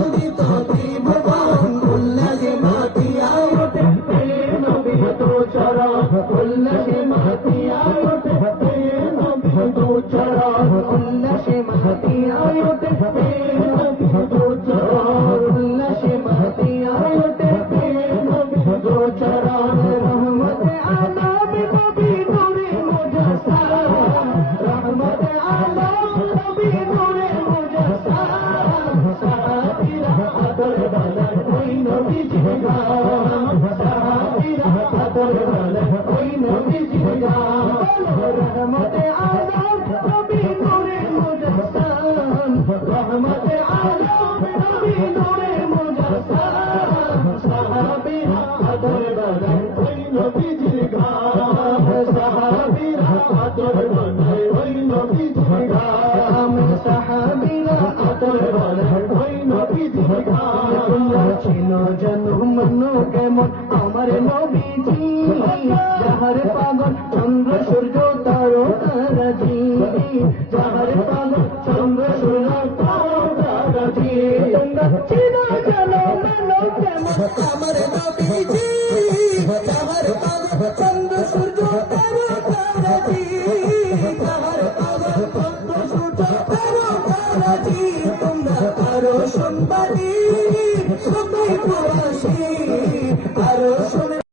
আনন্দিত ত্রিভুবন উল্লাসে মাতিয়ায় ওঠে নবী দু চরণ উল্লাসে মাতিয়ায় ওঠে নবী দু চরণ উল্লাসে মাতিয়ায় ওঠে নবী দু চরণ উল্লাসে মাতিয়ায় ওঠে নবী দু চরণ রহমতে আলম নবী নূরে মুজাসসাম রহমতে আলম নবী নূরে মুজাসসাম সাহাবীরা আদর বালায় ওই নবীজির গান সাহাবীরা আদর বালায় ওই নবীজির গান রহমতে আলম নবী নূরে মুজাসসাম রহমতে আলম নবী নূরে মুজাসসাম সাহাবীরা আদর বালায় ওই নবীজির গান সাহাবীরা আদর বালায় ওই নবীজির গান সাহাবীরা আদর বালায় ওই নবীজির গান তোমরা চিনো জানো মানো কেমন আমার নবীজি যাহার পাগল চন্দ্র সূর্য তারকারাজি যাহার পাগল চন্দ্র সূর্য তারকারাজি তোমরা চিনো জানো মানো কেমন আমার নবীজি